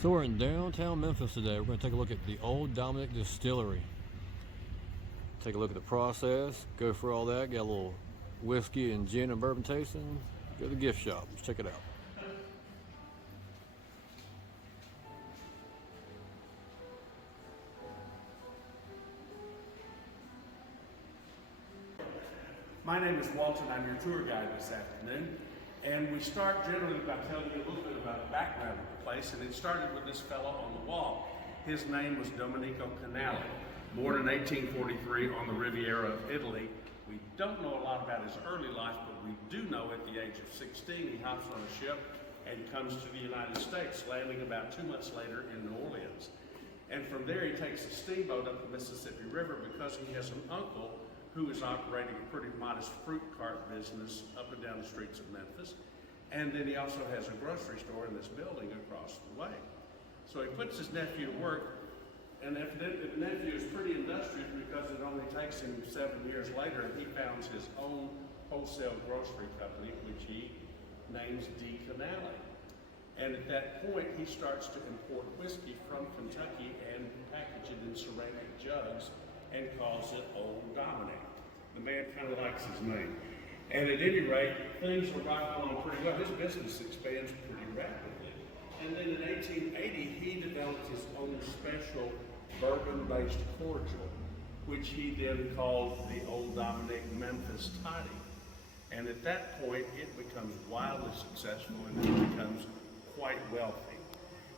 So we're in downtown Memphis today. We're going to take a look at the Old Dominick Distillery. Take a look at the process, go for all that, get a little whiskey and gin and bourbon tasting, go to the gift shop. Let's check it out. My name is Walton. I'm your tour guide this afternoon. And we start generally by telling you a little bit about the background of the place. And it started with this fellow on the wall. His name was Domenico Canali, born in 1843 on the Riviera of Italy. We don't know a lot about his early life, but we do know at the age of 16, he hops on a ship and comes to the United States, landing about 2 months later in New Orleans. And from there, he takes a steamboat up the Mississippi River because he has an uncle who is operating a pretty modest fruit cart business up and down the streets of Memphis. And then he also has a grocery store in this building across the way. So he puts his nephew to work, and the nephew is pretty industrious because it only takes him 7 years later, and he founds his own wholesale grocery company, which he names D. Canali. And at that point, he starts to import whiskey from Kentucky and package it in ceramic jugs and calls it Old Dominick. The man kind of likes his name. And at any rate, things are rocking along pretty well. His business expands pretty rapidly. And then in 1880, he developed his own special bourbon-based cordial, which he then called the Old Dominick Memphis Toddy. And at that point, it becomes wildly successful and he becomes quite wealthy.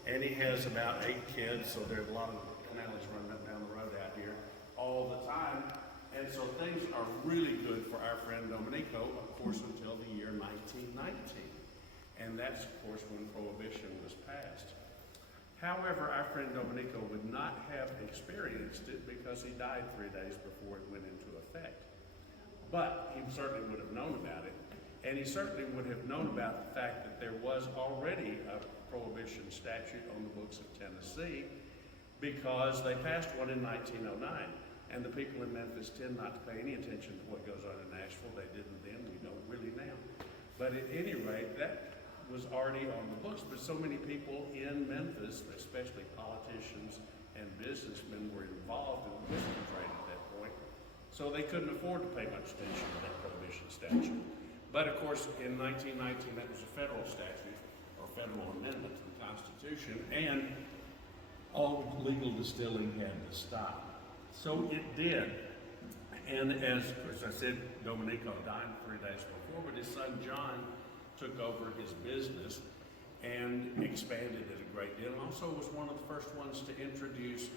And he has about 8 kids, so there's a lot of Canalis running up down the road out here all the time. And so things are really good for our friend Domenico, of course, until the year 1919. And that's, of course, when Prohibition was passed. However, our friend Domenico would not have experienced it because he died 3 days before it went into effect. But he certainly would have known about it. And he certainly would have known about the fact that there was already a Prohibition statute on the books of Tennessee because they passed one in 1909. And the people in Memphis tend not to pay any attention to what goes on in Nashville. They didn't then, we don't really now. But at any rate, that was already on the books. But so many people in Memphis, especially politicians and businessmen, were involved in the whiskey trade at that point. So they couldn't afford to pay much attention to that Prohibition statute. But of course, in 1919, that was a federal statute, or federal amendment to the Constitution, and all legal distilling had to stop. So it did. And as I said, Domenico died 3 days before, but his son John took over his business and expanded it a great deal. And also was one of the first ones to introduce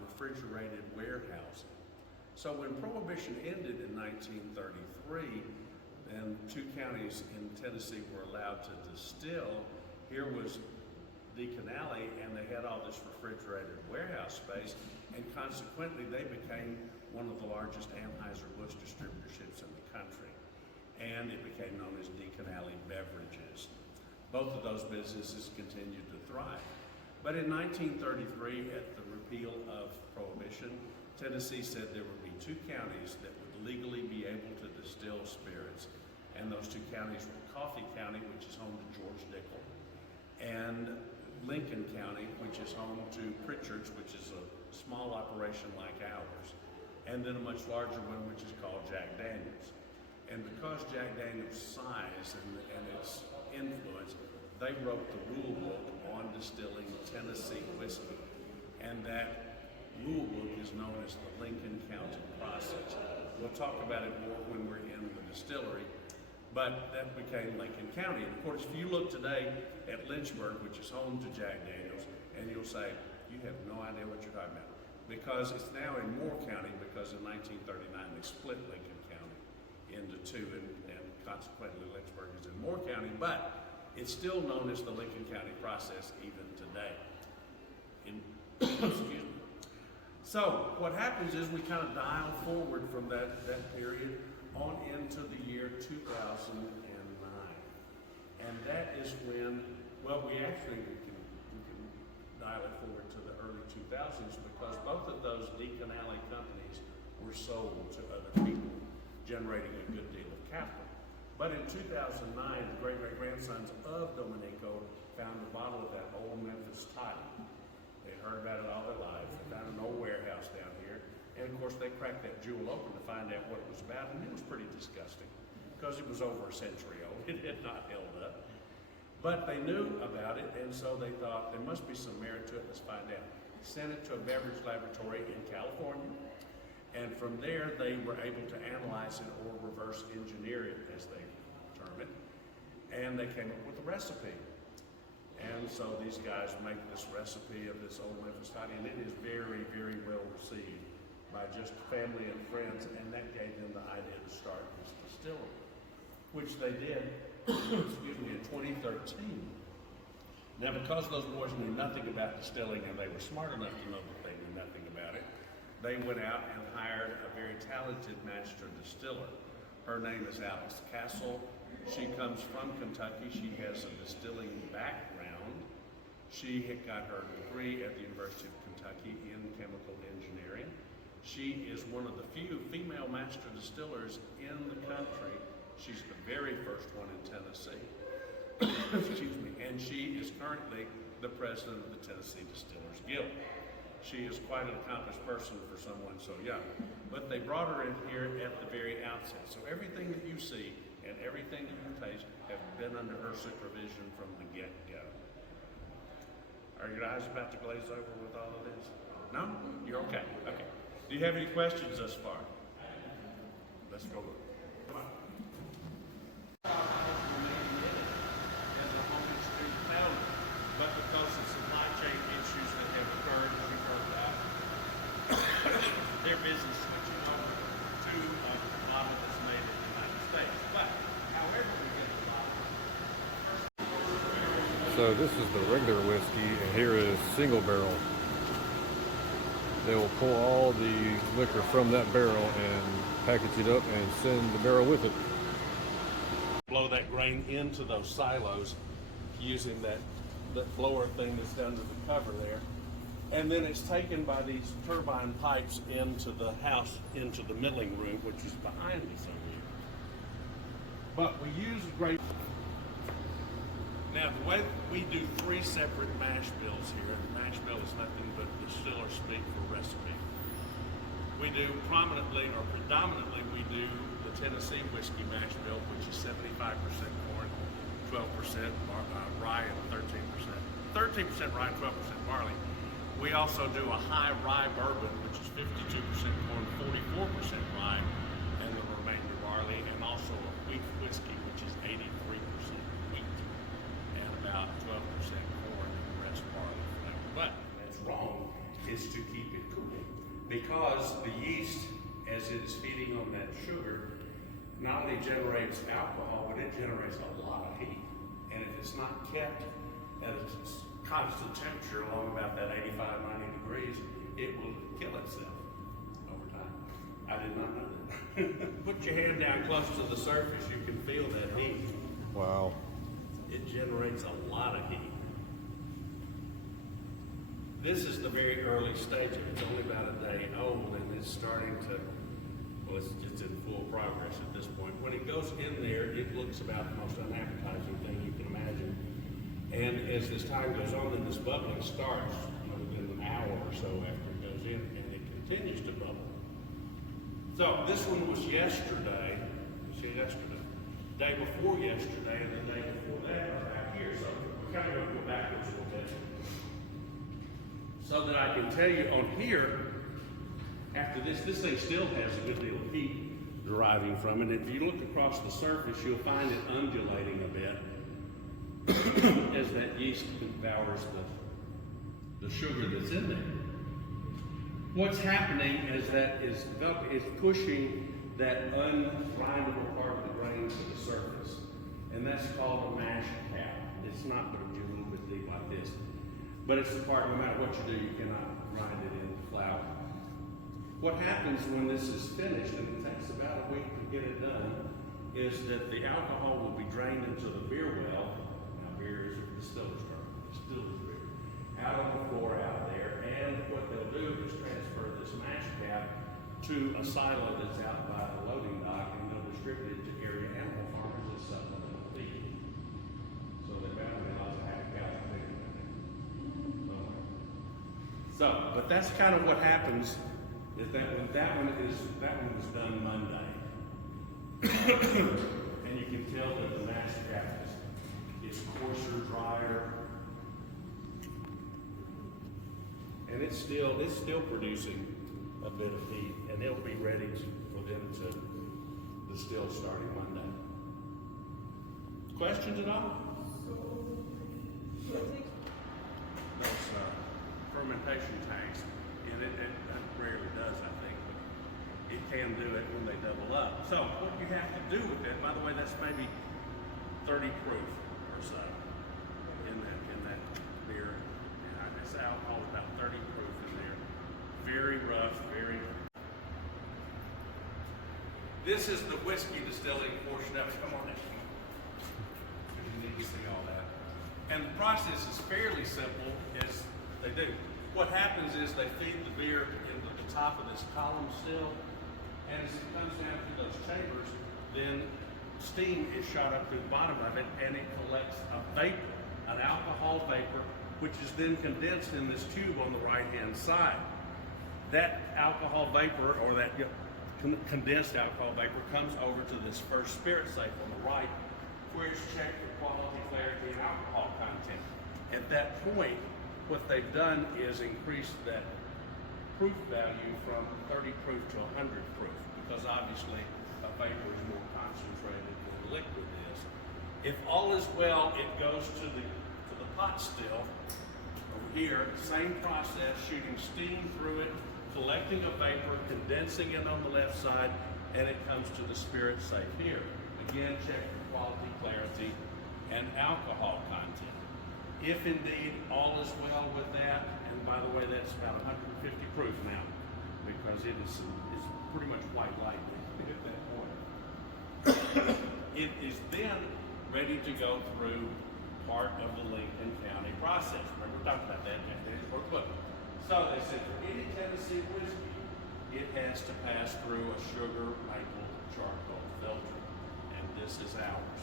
refrigerated warehousing. So when Prohibition ended in 1933, and 2 counties in Tennessee were allowed to distill, here was D. Canali, and they had all this refrigerated warehouse space, and consequently they became one of the largest Anheuser-Busch distributorships in the country, and it became known as D. Canali Beverages. Both of those businesses continued to thrive. But in 1933, at the repeal of Prohibition, Tennessee said there would be 2 counties that would legally be able to distill spirits, and those 2 counties were Coffee County, which is home to George Dickel, and Lincoln County, which is home to Tshirts, which is a small operation like ours, and then a much larger one, which is called Jack Daniels. And because Jack Daniels' size and its influence, they wrote the rule book on distilling Tennessee whiskey. And that rule book is known as the Lincoln County process. We'll talk about it more when we're in the distillery. But that became Lincoln County. And of course, if you look today at Lynchburg, which is home to Jack Daniels, and you'll say, you have no idea what you're talking about. Because it's now in Moore County, because in 1939 they split Lincoln County into 2, and consequently Lynchburg is in Moore County, but it's still known as the Lincoln County process even today. Excuse me. So what happens is we kind of dial forward from that period on into the year 2009. And that is when, well, we can dial it forward to the early 2000s because both of those D. Canali companies were sold to other people, generating a good deal of capital. But in 2009, the great-great-grandsons of Domenico found a bottle of that old Memphis Memphis I. They heard about it all their life. They found an old warehouse down here. And of course, they cracked that jewel open to find out what it was about, and it was pretty disgusting because it was over a century old. It had not held up. But they knew about it, and so they thought there must be some merit to it. Let's find out. Sent it to a beverage laboratory in California, and from there they were able to analyze it or reverse engineer it, as they term it, and they came up with a recipe. And so these guys make this recipe of this old Memphis I, and it is very, very well received by just family and friends, and that gave them the idea to start this distillery, which they did, excuse me, in 2013. Now, because those boys knew nothing about distilling and they were smart enough to know that they knew nothing about it, they went out and hired a very talented master distiller. Her name is Alice Castle. She comes from Kentucky. She has a distilling background. She had got her degree at the University of Kentucky in chemical engineering. She is one of the few female master distillers in the country. She's the very first one in Tennessee. Excuse me, and she is currently the president of the Tennessee Distillers Guild. She is quite an accomplished person for someone so young. But they brought her in here at the very outset. So everything that you see and everything that you taste have been under her supervision from the get-go. Are your eyes about to glaze over with all of this? No? You're okay. Okay. Do you have any questions thus far? Let's go look. Come on. But because of supply chain issues that have occurred, as you've heard about, their business switching over to a model that's made in the United States. But however we get the model. So this is the regular whiskey, and here is single barrel. They will pull all the liquor from that barrel and package it up and send the barrel with it. Blow that grain into those silos using that blower thing that's done to the cover there. And then it's taken by these turbine pipes into the house, into the milling room, which is behind us over here. But we use grape. Now, the way we do 3 separate mash bills here, and mash bill is nothing but distiller speak for recipe. We do prominently or predominantly, we do the Tennessee whiskey mash bill, which is 75% corn, 12% rye, and 13% rye and 12% barley. We also do a high rye bourbon, which is 52% corn, 44% rye, and the remainder barley, and also a wheat whiskey, which is 83% wheat, and about 12% corn, and the rest barley flavor. But that's wrong, is to keep it cool. Because the yeast, as it is feeding on that sugar, not only generates alcohol, but it generates a lot of heat. And if it's not kept at a constant temperature along about that 85, 90 degrees, it will kill itself over time. I did not know that. Put your hand down close to the surface, you can feel that heat. Wow. It generates a lot of heat. This is the very early stage. It's only about a day old, and it's starting to, well, it's in full progress at this point. When it goes in there, it looks about the most unappetizing thing you can imagine. And as this time goes on, then this bubbling starts within an hour or so after it goes in, and it continues to bubble. So this one was yesterday. You see, yesterday. Day before yesterday, and the day before that are back here. So we're kind of going to go backwards a little bit, so that I can tell you on here. After this thing still has a good deal of heat deriving from it. If you look across the surface, you'll find it undulating a bit as that yeast devours the sugar that's in there. What's happening is that is pushing that ungrindable part of the grain to the surface, and that's called a mash cap. It's not going to be a little bit deep like this, but it's the part, no matter what you do, you cannot grind it into flour. What happens when this is finished, and it takes about a week to get it done, is that the alcohol will be drained into the beer well. Now, beer is a distiller's term, distiller's beer, out on the floor out there, and what they'll do is transfer this mash cap to a silo that's out by the loading dock, and they'll distribute it to area animal farmers as supplemental feed. So they found that I was a half cow. So, but that's kind of what happens is that one was done Monday. And you can tell that the mash cap is coarser, drier. And it's still producing a bit of heat, and it'll be ready for them to distill starting Monday. Questions at all? Those fermentation tanks, and it rarely does, I think, but it can do it when they double up. So what you have to do with it, by the way, that's maybe 30 proof or so in that beer. And this alcohol is about 30 proof in there. Very rough, very. This is the whiskey distilling portion of it. Come on in. You need to see all that. And the process is fairly simple as they do. What happens is they feed the beer into the top of this column still, and as it comes down through those chambers, then steam is shot up through the bottom of it, and it collects a vapor, an alcohol vapor, which is then condensed in this tube on the right-hand side. That alcohol vapor, or that condensed alcohol vapor, comes over to this first spirit safe on the right, where it's checked for quality, clarity, and alcohol content. At that point, what they've done is increase that proof value from 30 proof to 100 proof, because obviously a vapor is more concentrated than the liquid is. If all is well, it goes to the pot still over here, same process, shooting steam through it, collecting a vapor, condensing it on the left side, and it comes to the spirit safe here. Again, check for quality, clarity, and alcohol content. If indeed all is well with that, and by the way, that's about 150 proof now, because it's pretty much white lightning at that point. It is then ready to go through part of the Lincoln County process. Remember, we talked about that in Jack Daniel's book. So they said for any Tennessee whiskey, it has to pass through a sugar maple charcoal filter, and this is ours.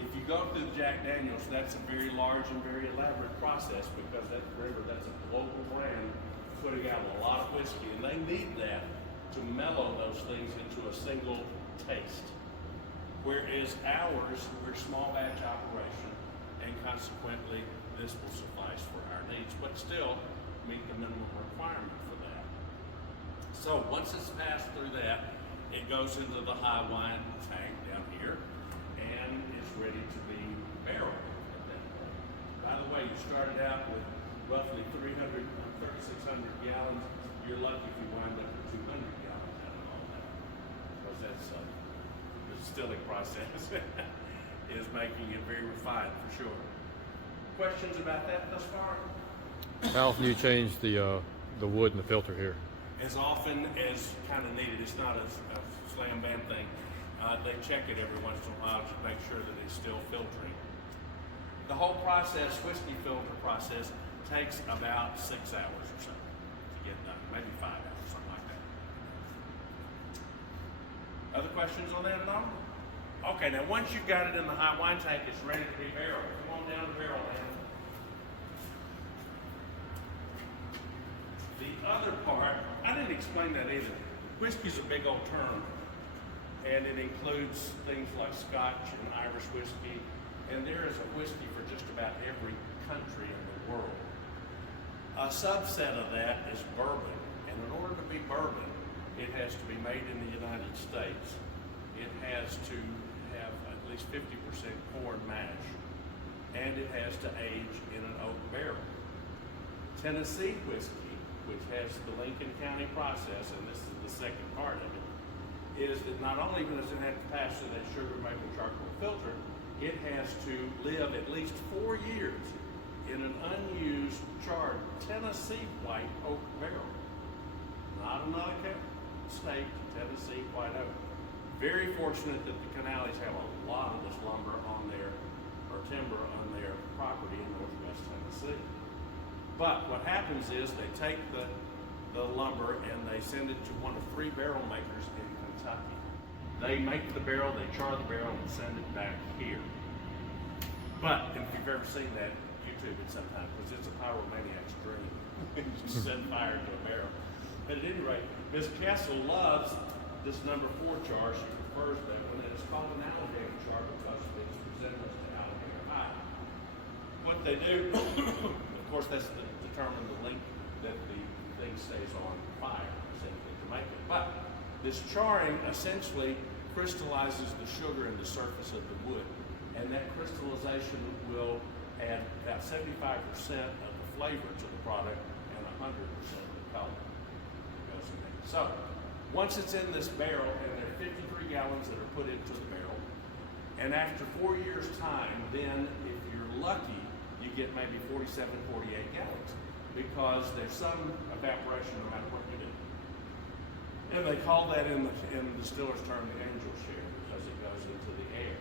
If you go through the Jack Daniel's, that's a very large and very elaborate process, because remember, that's a global brand putting out a lot of whiskey, and they need that to mellow those things into a single taste. Whereas ours, we're small batch operation, and consequently, this will suffice for our needs, but still meet the minimum requirement for that. So once it's passed through that, it goes into the high wine tank down here, and is ready to be barreled at that point. By the way, you started out with roughly 3,600 gallons. You're lucky if you wind up with 200 gallons out of all that, because that's the distilling process is making it very refined for sure. Questions about that thus far? How often do you change the wood in the filter here? As often as kind of needed. It's not a slam bam thing. They check it every once in a while to make sure that it's still filtering. The whole process, whiskey filter process, takes about 6 hours or so to get done. Maybe 5 hours, something like that. Other questions on that at all? Okay, now once you've got it in the high wine tank, it's ready to be barreled. Come on down to barrel land. The other part, I didn't explain that either. Whiskey's a big old term, and it includes things like Scotch and Irish whiskey, and there is a whiskey for just about every country in the world. A subset of that is bourbon, and in order to be bourbon, it has to be made in the United States. It has to have at least 50% corn mash, and it has to age in an oak barrel. Tennessee whiskey, which has the Lincoln County process, and this is the second part of it, is that not only does it have to pass through that sugar maple charcoal filter, it has to live at least 4 years in an unused, charred Tennessee white oak barrel. Not another state, Tennessee white oak. Very fortunate that the Canales have a lot of this lumber on their, or timber on their property in northwest Tennessee. But what happens is they take the lumber and they send it to one of 3 barrel makers in Kentucky. They make the barrel, they char the barrel, and send it back here. But if you've ever seen that, you tube it sometimes because it's a pyromaniac's dream. You set fire to a barrel. But at any rate, Miss Castle loves this number 4 char. She prefers that one, and it's called an alligator char because of its resemblance to alligator hide. What they do, of course, that's to determine the length that the thing stays on fire, essentially, to make it. But this charring essentially crystallizes the sugar in the surface of the wood, and that crystallization will add about 75% of the flavor to the product and 100% of the color that goes in there. So, once it's in this barrel, and there are 53 gallons that are put into the barrel, and after 4 years' time, then if you're lucky, you get maybe 47, 48 gallons, because there's some evaporation no matter what you do. And they call that in the distiller's term the angel share, because it goes into the air.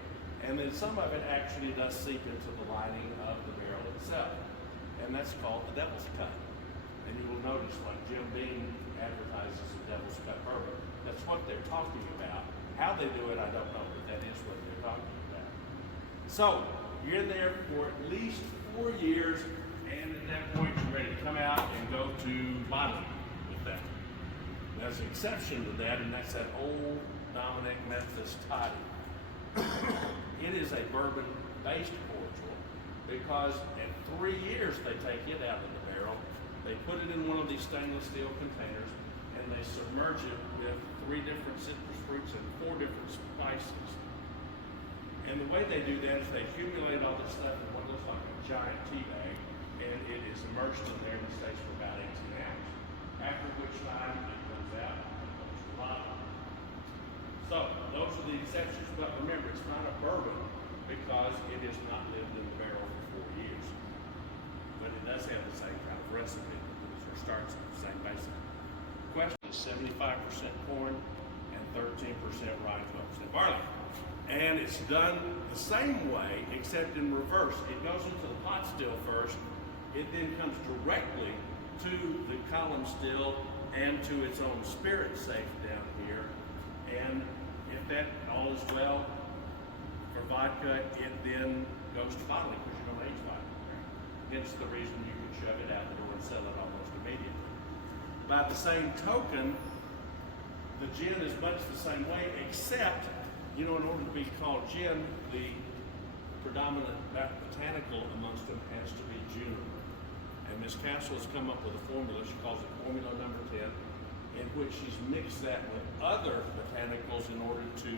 And then some of it actually does seep into the lining of the barrel itself. And that's called the devil's cut. And you will notice like Jim Beam advertises the devil's cut bourbon. That's what they're talking about. How they do it, I don't know, but that is what they're talking about. So, you're in there for at least 4 years, and at that point you're ready to come out and go to bottling with that. There's an exception to that, and that's that Old Dominick Memphis I. It is a bourbon-based cordial because at 3 years they take it out of the barrel, they put it in one of these stainless steel containers, and they submerge it with 3 different citrus fruits and 4 different spices. And the way they do that is they accumulate all this stuff in what looks like a giant tea bag, and it is immersed in there and stays for about 18 hours. After which time it comes out and goes to the bottle. So those are the exceptions, but remember, it's not a bourbon because it has not lived in the barrel for 4 years. But it does have the same kind of recipe. It starts at the same basic. Question is 75% corn and 13% rye, 12% barley. And it's done the same way, except in reverse. It goes into the pot still first. It then comes directly to the column still and to its own spirit safe down here. And if that all is well for vodka, it then goes to bottling because you don't age vodka. Hence the reason you can shove it out the door and sell it almost immediately. By the same token, the gin is much the same way, except, you know, in order to be called gin, the predominant botanical amongst them has to be juniper. And Miss Castle has come up with a formula, she calls it formula number 10, in which she's mixed that with other botanicals in order to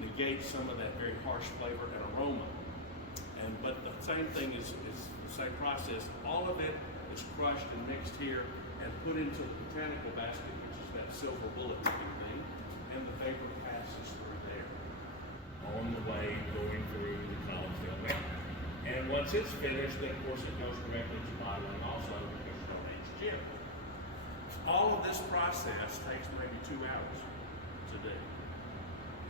negate some of that very harsh flavor and aroma. But the same thing is the same process. All of it is crushed and mixed here and put into the botanical basket, which is that silver bullet looking thing, and the vapor passes through there on the way going through the column still well. And once it's finished, then of course it goes directly to bottling also because you don't age gin. All of this process takes maybe 2 hours to do.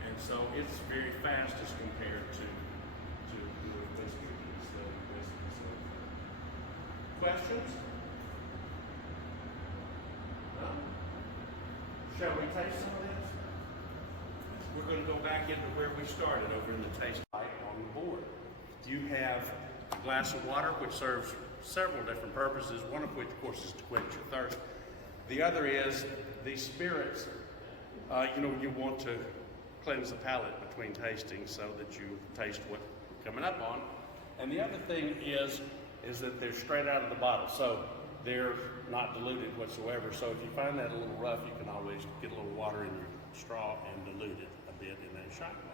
And so it's very fast as compared to whiskey. So, questions? No? Shall we taste some of this? We're going to go back into where we started over in the taste light on the board. You have a glass of water which serves several different purposes, one of which of course is to quench your thirst. The other is these spirits, you want to cleanse the palate between tasting so that you taste what's coming up on. And the other thing is that they're straight out of the bottle, so they're not diluted whatsoever. So if you find that a little rough, you can always get a little water in your straw and dilute it a bit in that shot glass.